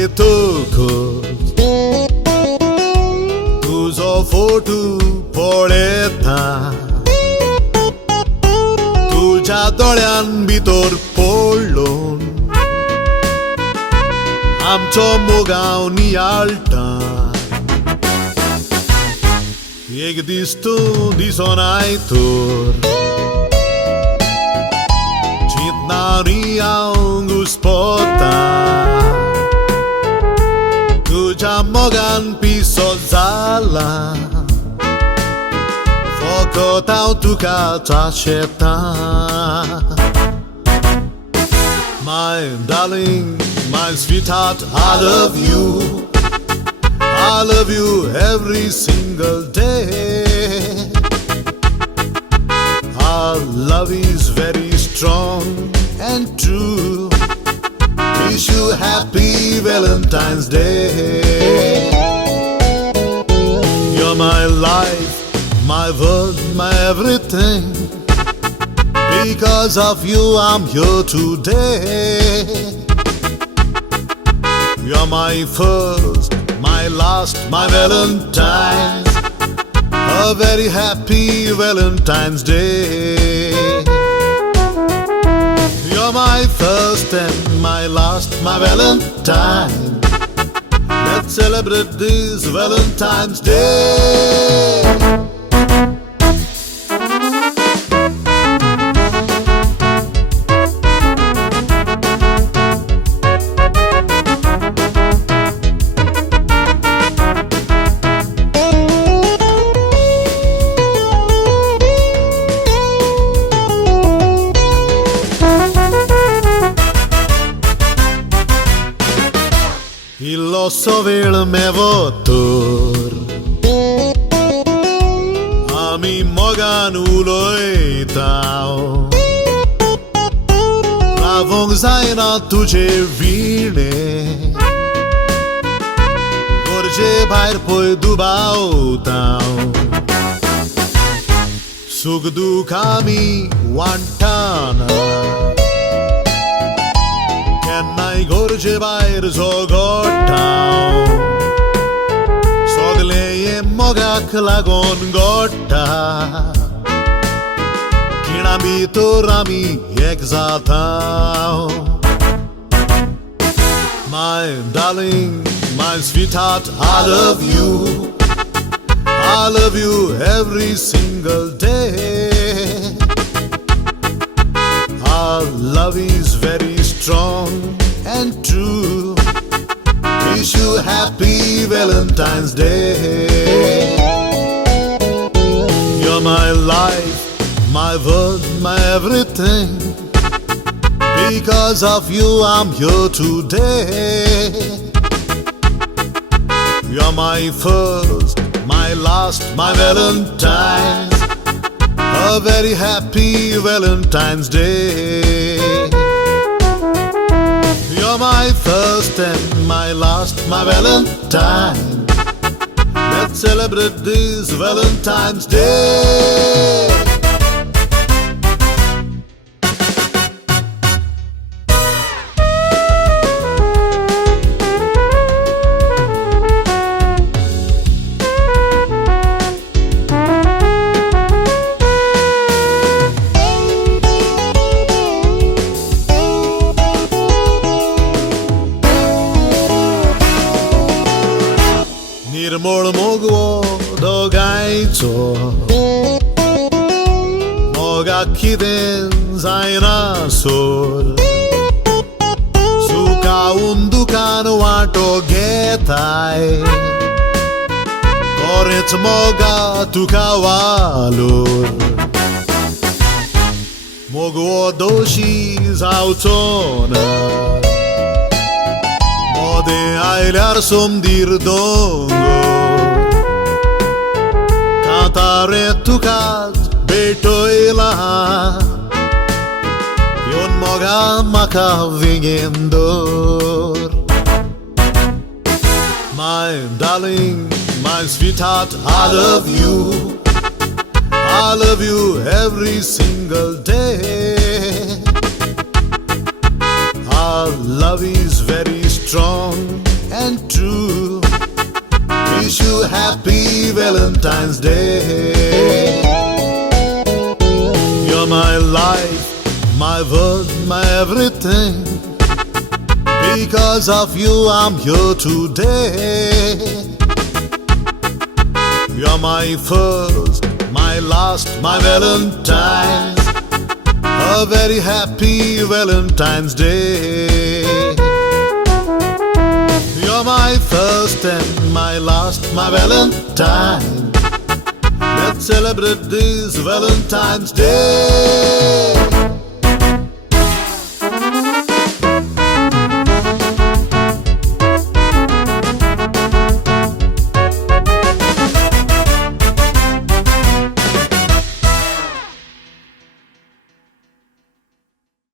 पळयतकच तुजो फोटो पळयता तुज्या दोळ्यान भितर पडलोन आमचो मोगाव नियाळटा एक दीस तूं दिसोनाय तर चिंतनारी हांव घुस्पोता तुज्या मोगान पिसो जाला फकत हांव तुकाच आशेता My darling, my sweetheart, I love you. I love you every single day. Our love is very strong and true. Wish you happy Valentine's Day. You're my life, my world, my everything. Because of you I'm here today. You're my first, my last, my Valentine. A very happy Valentine's Day. You're my first and my last, my Valentine. Let's celebrate this Valentine's Day. Illoso वेळ मेवो तर आमी मोगान उलोयताव रावोंक जायना तुजे विणे गरजे भायर पळय दुबावताव सुख दूख आमी वांटाना केन्नाय गरजे भायर झगडटाव सगले हे मोगाक लागोन घडटा खिणा भितर आमी एक जाताव My darling, my sweetheart, I love you. I love you every single day. Our love is very strong and true. Wish you happy Valentine's Day. You're my life, my world, my everything. Because of you I'm here today. You're my first, my last, my Valentine. A very happy Valentine's Day. You're my first and my last, my Valentine. Let's celebrate this Valentine's Day. निर्मळ मोगवो दोगांयचो मोगाक कितें जायना सोर सुखावून दुखान वांटो घेताय खरेंच मोगा तुका वालोर मोगवो दोशी जावचो ना मोदे आयल्यार सोमदीर दोंगर कांतारे तुकाच भेटयला येवन मोगा म्हाका विंगेन दवर My darling, my sweetheart, I love you. I love you every single day. Our love is very strong and true. Wish you happy Valentine's Day. You're my life, my world, my everything. Because of you I'm here today. You're my first, my last, my Valentine. A very happy Valentine's Day. You're my first and my last, my Valentine. Let's celebrate this Valentine's Day.